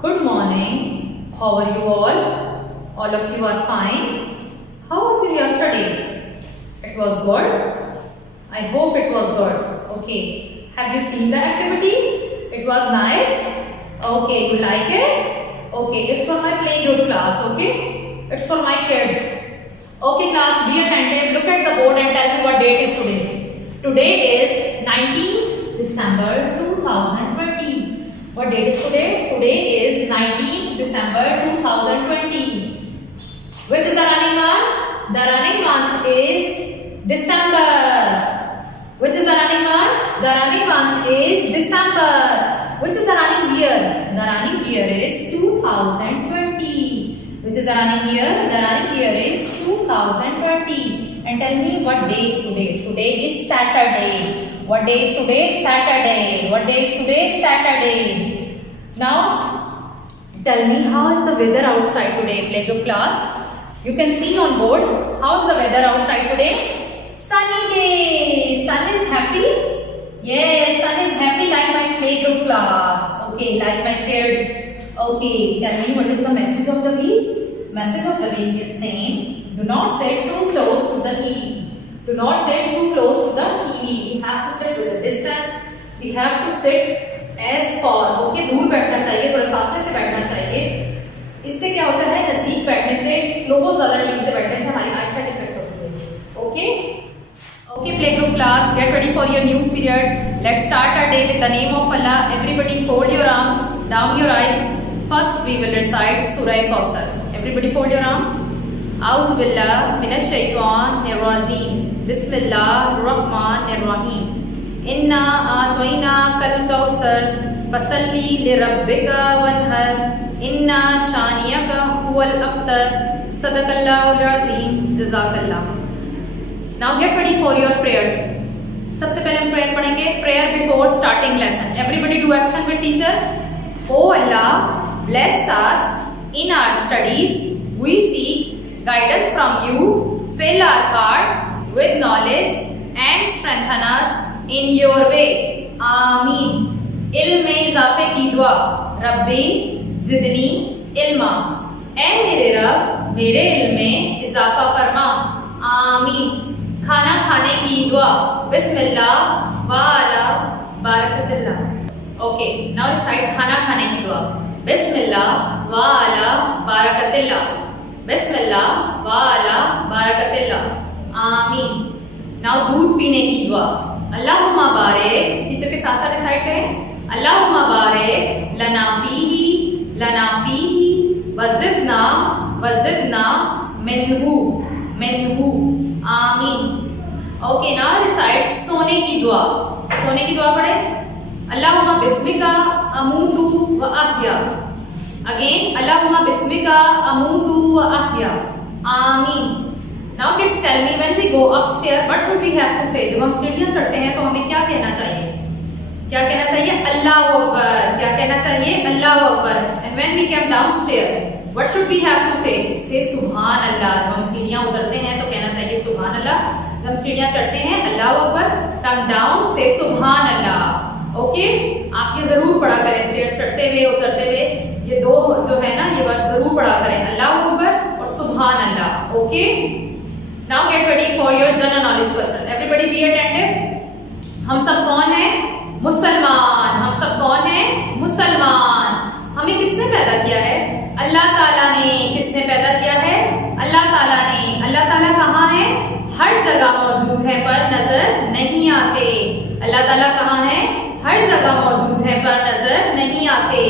Good morning. How are you all? All of you are fine. How was your yesterday? It was good. I hope it was good. Okay. Have you seen the activity? It was nice. Okay. You like it? Okay. It's for my playgroup class. Okay. It's for my kids. Okay, class. Be attentive. Look at the board and tell me what date is today. Today is 19th December 2020. What date is today? Today is 19th December 2020. Which is the running month? The running month is December. Which is the running month? The running month is December. Which is the running year? The running year is 2020. Which is the running year? The running year is 2020. And tell me what day is today? Today is Saturday. What day is today? Saturday. What day is today? Saturday. Now, tell me how is the weather outside today, playgroup class? You can see on board how is the weather outside today. Sunny day. Sun is happy. Yes, sun is happy like my playgroup class. Okay, like my kids. Okay, tell me what is the message of the week? Message of the week is saying, do not sit too close to the TV. Do not sit too close to the TV. We have to sit with a distance. We have to sit as far. Okay, दूर बैठना चाहिए, थोड़े फासले से बैठना चाहिए. इससे क्या होता है? नजदीक बैठने से, क्लोज ज़्यादा टीवी से बैठने से हमारी आई साइट इफेक्ट होती है. Okay? Okay, playgroup class, get ready for your news period. Let's start our day with the name of Allah. Everybody fold your arms, down your eyes. First, we will recite Surah Kausar. Everybody fold your arms. A'udhu billah minash shaitanir rajim. Bismillahir rahmanir rahim. Inna a'tayna kal kausar fasalli li rabbika wanhar. Inna shaniyaka huwal abtar. Sadaqallahul azim. Jazakallah. Now get ready for your prayers. सबसे पहले हम prayer पढ़ेंगे. Prayer before starting lesson. Everybody do action with teacher. Oh Allah, bless us in our studies. We seek guidance from you. Fill our heart with knowledge and strengthen us in your way. Ameen. इल्म में इजाफे की दुआ. रब्बी ज़िदनी इल्मा. ऐ मेरे रब, मेरे इल्म में इजाफा फरमा. आमीन. खाना खाने की दुआ. बिस्मिल्लाह व अला बारकतिल्लाह. ओके, नाउ रिसाइट खाना खाने की दुआ. बिस्मिल्लाह व अला बारकतिल्लाह. बिस्मिल्लाह व अला बारकतिल्लाह. आमीन. नाउ दूध पीने की दुआ. अल्लाहुम्मा बारिक. टीचर के साथ साथ रिसाइट करें. अल्लाहुम्मा बारिक लना फीही वज़िदना मिन्हु. आमीन. ओके, नाउ रिसाइट सोने की दुआ. सोने की दुआ पढ़े. अल्लाहुम्मा बिस्मिका अमूतु व अहया. अगेन अल्लाहुम्मा बिस्मिका अमूतु व अहया. आमीन. Now kids tell me when we go upstair what should we have to say. जब हम सीढ़ियां चढ़ते हैं तो हमें क्या कहना चाहिए? क्या कहना चाहिए? अल्लाहु अकबर. क्या कहना चाहिए? अल्लाहु अकबर. And when we come downstair what should we have to say सुभान अल्लाह. जब हम सीढ़ियां उतरते हैं तो कहना चाहिए सुभान अल्लाह. जब हम सीढ़ियां चढ़ते हैं अल्लाहु अकबर. कम डाउन से सुभान अल्लाह. ओके, आप ये जरूर पढ़ा करें. स्टेयर्स चढ़ते हुए उतरते हुए ये दो जो है ना, ये बात जरूर पढ़ा करें. अल्लाहु अकबर और सुभान अल्लाह. Okay, now get ready for your general knowledge question. Everybody be attentive. हम सब कौन है? मुसलमान. हम सब कौन है? मुसलमान. हमें किसने पैदा किया है? अल्लाह ताला ने. किसने पैदा किया है? अल्लाह ताला ने. अल्लाह ताला कहाँ है? हर जगह मौजूद है पर नजर नहीं आते. अल्लाह ताला कहाँ है? हर जगह मौजूद है पर नजर नहीं आते.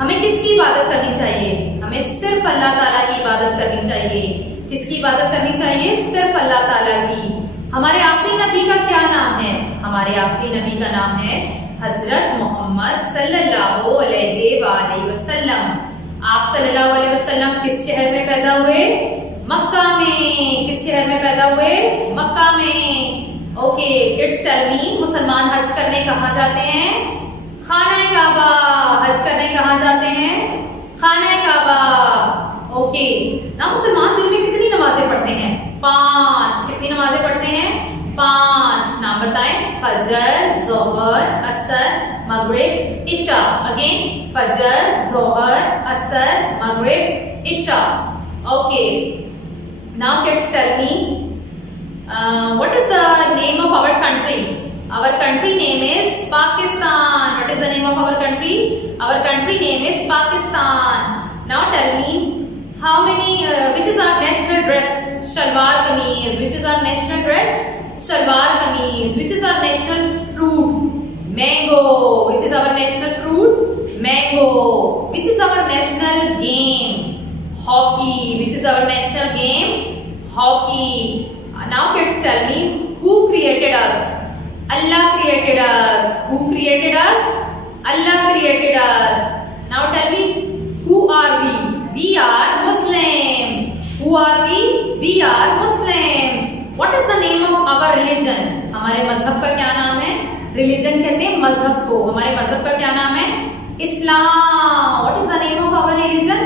हमें किसकी इबादत करनी चाहिए? हमें सिर्फ अल्लाह ताला की इबादत करनी चाहिए. किसकी इबादत करनी चाहिए? सिर्फ अल्लाह ताला की. हमारे आखिरी नबी का क्या नाम है? हमारे आखिरी नबी का नाम है हजरत मोहम्मद सल्लल्लाहु अलैहि वसल्लम. आप सल्लल्लाहु अलैहि वसल्लम किस शहर में पैदा हुए? मक्का में. किस शहर में पैदा हुए? मक्का में. ओके, किड्स टेल मी मुसलमान हज करने कहाँ जाते हैं? खाना काबा. हज करने कहाँ जाते हैं? खाना काबा. ओके, ना मुसलमान दिन में कितनी नमाजें पढ़ते हैं? 5. कितनी नमाजें पढ़ते हैं? 5. नाम बताएं. फजर, जोहर, असर, Maghrib, Isha. Again, Fajr, Zohar, Asr, Maghrib, Isha. Okay. Now kids tell me, what is the name of our country? Our country name is Pakistan. What is the name of our country? Our country name is Pakistan. Now tell me, how many, which is our national dress? Shalwar kameez. Which is our national dress? Shalwar kameez. Which is our national fruit? Mango. Which is our national fruit? Mango. Which is our national game? Hockey. Which is our national game? Hockey. Now kids tell me, who created us? Allah created us. Who created us? Allah created us. Now tell me, who are we? We are Muslims. Who are we? We are Muslims. What is the name of our religion? हमारे मजहब का क्या नाम है? Religion कहते हैं मजहब को. हमारे मजहब का क्या नाम है? Islam. What is the name of our religion?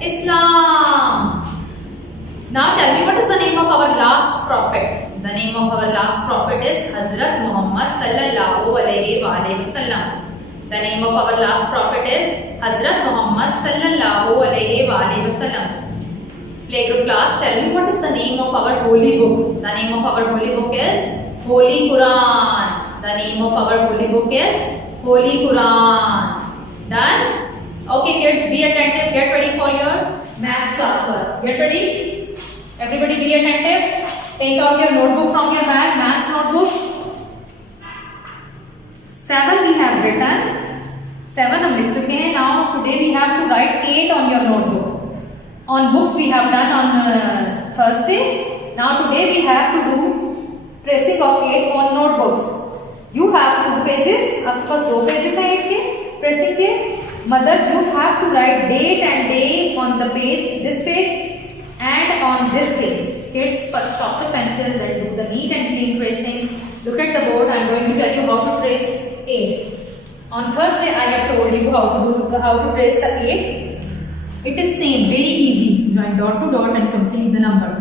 Islam. Now tell me, what is the name of our last prophet? The name of our last prophet is Hazrat Muhammad sallallahu alaihi wasallam. The name of our last prophet is Hazrat Muhammad sallallahu alaihi wasallam. Playgroup class, tell me, what is the name of our holy book? The name of our holy book is Holy Quran. The name of our holy book is Holy Quran. Done? Okay kids, be attentive. Get ready for your maths class work. Get ready? Everybody be attentive. Take out your notebook from your bag, maths notebook. 7 we have written. 7 हम लिख चुके हैं. Now today we have to write 8 on your notebook. On books we have done on Thursday. Now today we have to do tracing of 8 on notebooks. You have 2 pages. आपके पास 2 pages हैं 8 के tracing के. Mothers, you have to write date and day on the page, this page, and on this page. Kids, first stop the pencil, then do the neat and clean tracing. Look at the board. I am going to tell you how to trace 8. On Thursday, I have told you how to trace the 8. It is same, very easy. Join dot to dot and complete the number.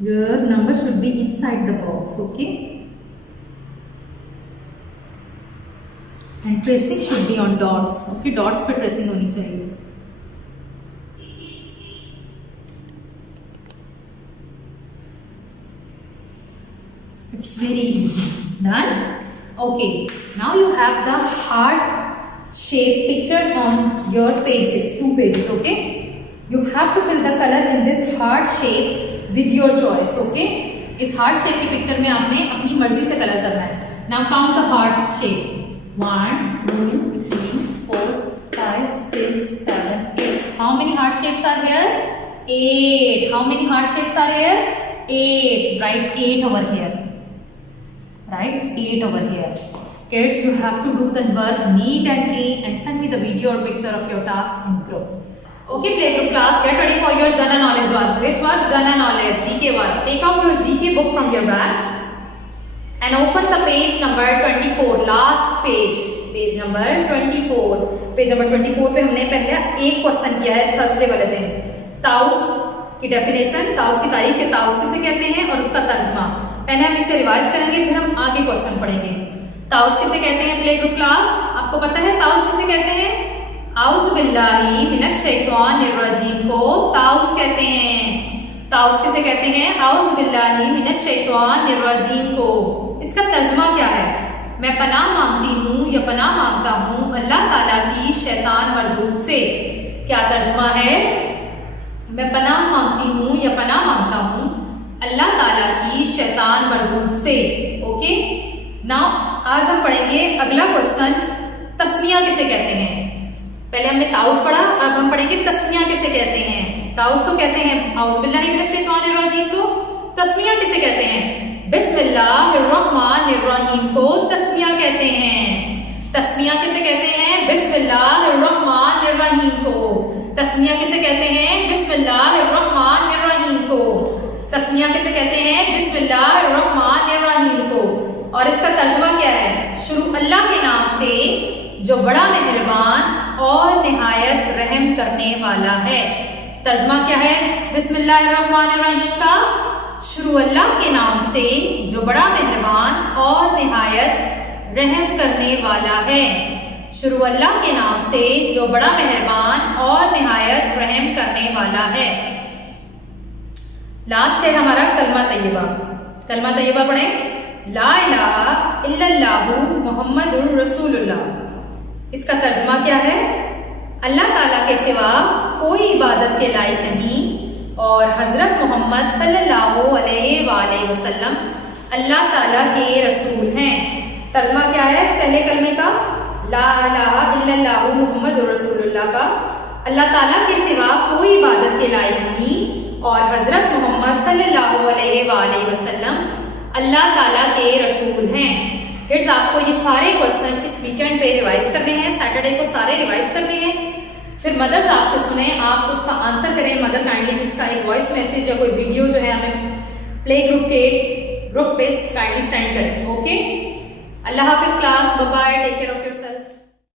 Your number should be inside the box, okay? And tracing should be on dots, okay? Dots पे tracing होनी चाहिए. It's very easy. Done? Okay. Now you have the heart shape pictures on your pages, 2 pages, okay? You have to fill the color in this heart shape with your choice, okay? इस heart shape की picture में आपने अपनी मर्जी से color करना है. Now count the heart shape. 1, 2, 3, 4, 5, 6, 7, 8. How many heart shapes are here? 8. How many heart shapes are here? 8. Write 8 over here. Write 8 over here. Kids, you have to do the work neat and clean and send me the video or picture of your task in group. Okay, playgroup class, get ready for your general knowledge work. Which work? General knowledge, GK work. Take out your GK book from your bag and open the page number 24, last page. Page number 24. Page number 24 पे हमने पहले एक question किया है Thursday वाले दिन. ताउस की definition, taus की तारीफ के ताउस किसे कहते हैं और उसका तर्जमा. पहले हम इसे रिवाइज करेंगे, फिर हम आगे क्वेश्चन पढ़ेंगे. ताउस किसे कहते हैं प्ले ग्रुप क्लास? आपको पता है ताउस किसे कहते हैं? आउज़ बिल्लाहि मिनश शैतानिर रजीम को ताउस कहते हैं. ताउस किसे कहते हैं? आउज़ बिल्लाहि मिनश शैतानिर रजीम को. इसका तर्जुमा क्या है? मैं पनाह मांगती हूँ या पनाह मांगता हूँ अल्लाह ताला की शैतान मरदूद से. क्या तर्जुमा है? मैं पनाह मांगती हूँ या पनाह मांगता हूँ अल्लाह ताला की शैतान मरदूद से. ओके, नाउ आज हम पढ़ेंगे अगला क्वेश्चन, तस्मिया किसे कहते हैं. पहले हमने ताउस पढ़ा, अब हम पढ़ेंगे तस्मिया किसे कहते हैं. ताउस तो कहते हैं आउज़ बिल्लाहि मिनश शैतानिर रजीम को. तस्मिया किसे कहते हैं? बिस्मिल्लाहिर्रहमानिर्रहीम को तस्मिया कहते हैं. तस्मिया किसे कहते हैं? बिस्मिल्लाहिर्रहमानिर्रहीम को. तस्मिया किसे कहते हैं? बिस्मिल्लाहिर्रहमानिर्रहीम को. तस्मिया किसे कहते हैं? बिस्मिल्लाहिर्रहमानिर्रहीम को. और इसका तर्जुमा क्या है? शुरू अल्लाह के नाम से जो बड़ा मेहरबान और निहायत रहम करने वाला है. तर्जुमा क्या है बिस्मिल्लाहिर्रहमानिर्रहीम का? शुरू अल्लाह के नाम से जो बड़ा मेहरबान और निहायत रहम करने वाला है। शुरू अल्लाह के नाम से जो बड़ा मेहरबान और निहायत रहम करने वाला है। लास्ट है हमारा कलमा तैयबा। कलमा तैयबा पढ़ें। ला इलाहा इल्लल्लाहु मुहम्मदुर रसूलुल्लाह। इसका तर्जुमा क्या है? अल्लाह ताला के सिवा कोई इबादत के लायक नहीं और हज़रत मोहम्मद सल्लल्लाहु अलैहि वसल्लम अल्लाह ताला के रसूल हैं। तर्जुमा क्या है पहले कलमे का? ला इलाहा इल्लल्लाहु मुहम्मदुर रसूलुल्लाह का अल्लाह ताला के सिवा कोई इबादत के लायक नहीं और हज़रत मोहम्मद सल्लल्लाहु अलैहि वसल्लम अल्लाह ताला के रसूल हैं। किड्स, आपको ये सारे क्वेश्चन इस वीकेंड पे रिवाइज करने हैं, सैटरडे को सारे रिवाइज करने हैं। फिर मदर्स आपसे सुने, आप उसका आंसर करें। मदर काइंडली इसका एक वॉइस मैसेज या कोई वीडियो जो है हमें प्ले ग्रुप पे काइंडली सेंड करें। ओके, अल्लाह हाफिज क्लास, बाय बाय।